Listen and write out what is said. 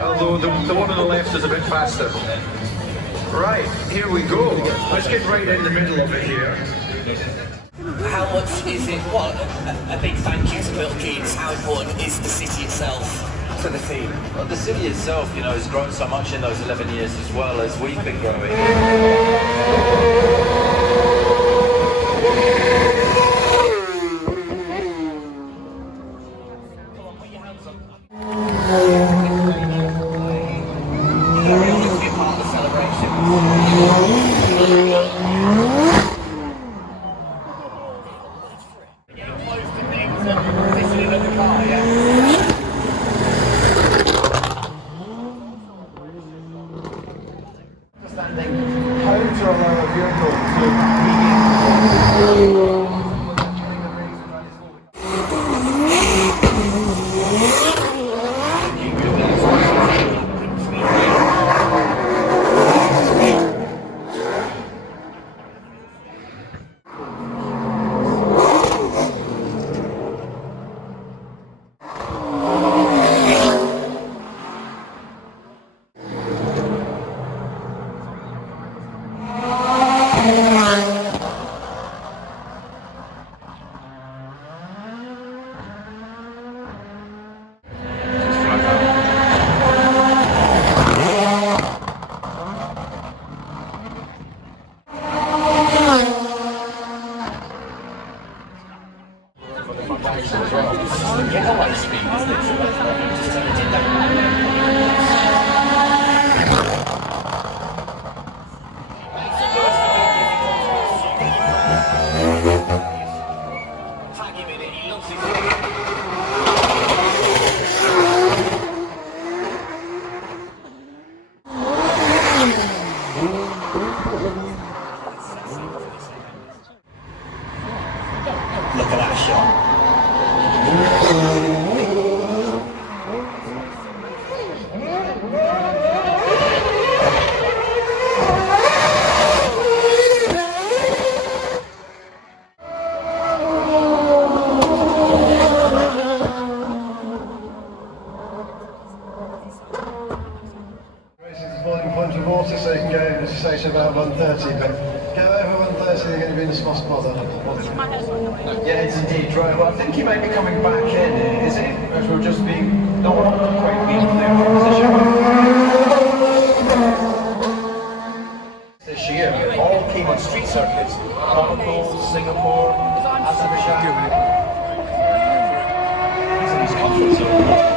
Although the one on the left is a bit faster. Right, here we go. Let's get right in the middle of it here. How much is it? What? A big thank you to Milton Keynes. How important is the city itself to the team? Well, the city itself, you know, has grown so much in those 11 years as well as we've been growing. Look at that shot. Point of water, so you can go, as you say, to about 1:30, but go over 1:30, they're going to be in a small spot then. Yeah, it's indeed right. Well, I think he may be coming back in, is he? As we'll just be not quite being clear from position. This year, all came on street circuits. Monaco, Singapore, Azerbaijan. He's in his comfort zone.